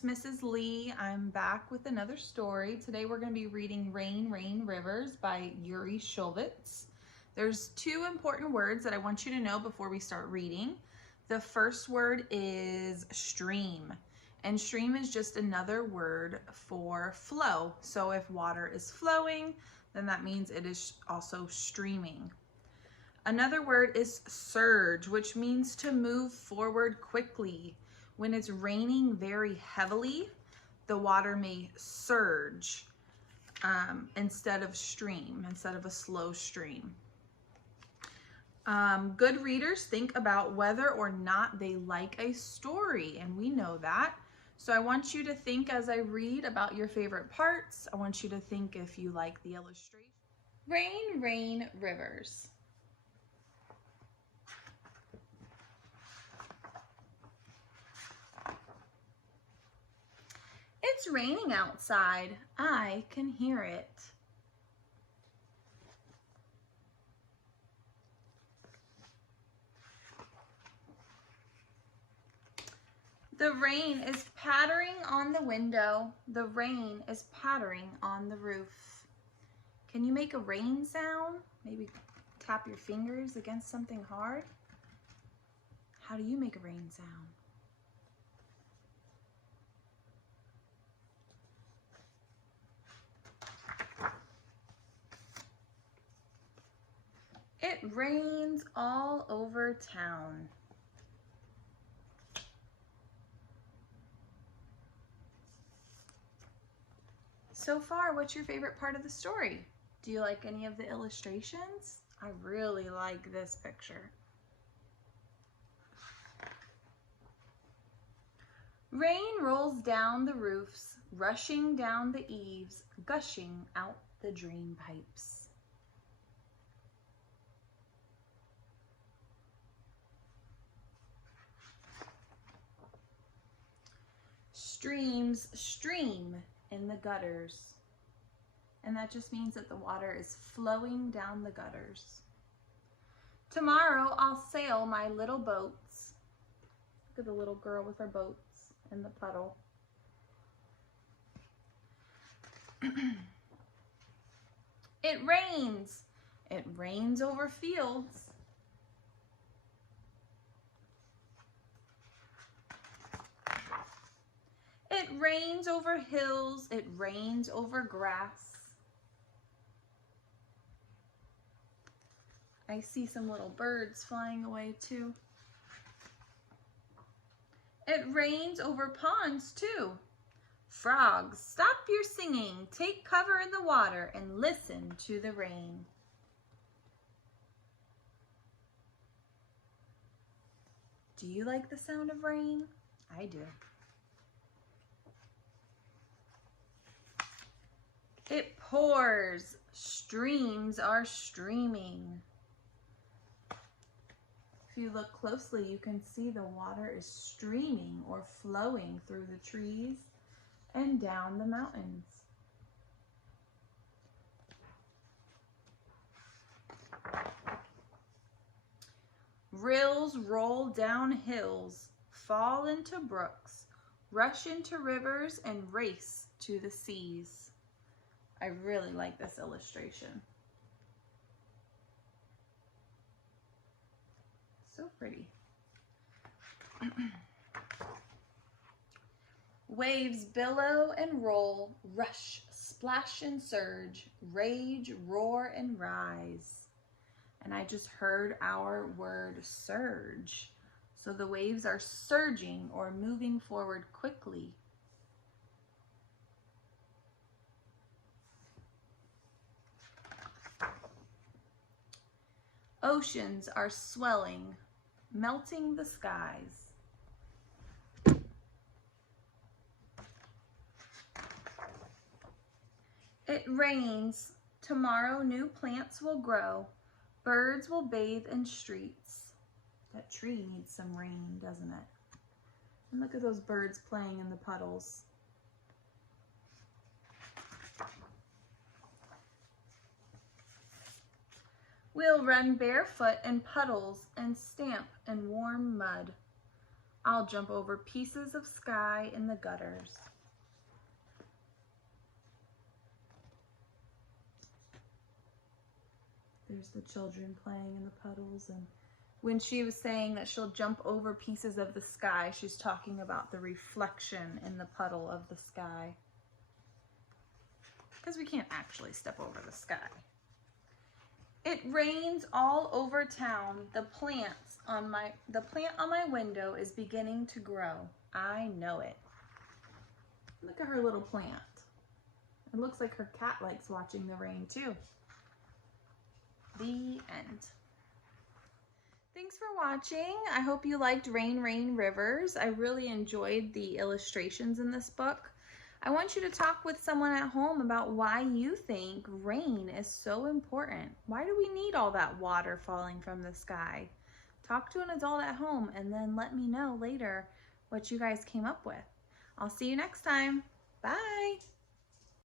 It's Mrs. Lee. I'm back with another story. Today we're going to be reading Rain, Rain, Rivers by Yuri Shulvitz. There's two important words that I want you to know before we start reading. The first word is stream, and stream is just another word for flow. So if water is flowing, then that means it is also streaming. Another word is surge, which means to move forward quickly. When it's raining very heavily, the water may surge instead of stream, instead of a slow stream. Good readers think about whether or not they like a story, and we know that. So I want you to think as I read about your favorite parts. I want you to think if you like the illustration. Rain, rain, rivers. It's raining outside. I can hear it. The rain is pattering on the window. The rain is pattering on the roof. Can you make a rain sound? Maybe tap your fingers against something hard. How do you make a rain sound? It rains all over town. So far, what's your favorite part of the story? Do you like any of the illustrations? I really like this picture. Rain rolls down the roofs, rushing down the eaves, gushing out the drain pipes. Streams stream in the gutters, and that just means that the water is flowing down the gutters. Tomorrow I'll sail my little boats. Look at the little girl with her boats in the puddle. It rains. It rains over fields. It rains over hills, it rains over grass. I see some little birds flying away too. It rains over ponds too. Frogs, stop your singing, take cover in the water and listen to the rain. Do you like the sound of rain? I do. It pours. Streams are streaming. If you look closely, you can see the water is streaming or flowing through the trees and down the mountains. Rills roll down hills, fall into brooks, rush into rivers, and race to the seas. I really like this illustration. So pretty. Waves billow and roll, rush, splash and surge, rage, roar and rise. And I just heard our word surge. So the waves are surging or moving forward quickly. Oceans are swelling, melting the skies. It rains. Tomorrow new plants will grow. Birds will bathe in streets. That tree needs some rain, doesn't it? And look at those birds playing in the puddles. We'll run barefoot in puddles and stamp in warm mud. I'll jump over pieces of sky in the gutters. There's the children playing in the puddles, and when she was saying that she'll jump over pieces of the sky, she's talking about the reflection in the puddle of the sky. Because we can't actually step over the sky. It rains all over town. The plant on my window is beginning to grow. I know it. Look at her little plant. It looks like her cat likes watching the rain too. The end. Thanks for watching. I hope you liked Rain, Rain, Rivers. I really enjoyed the illustrations in this book. I want you to talk with someone at home about why you think rain is so important. Why do we need all that water falling from the sky? Talk to an adult at home and then let me know later what you guys came up with. I'll see you next time. Bye.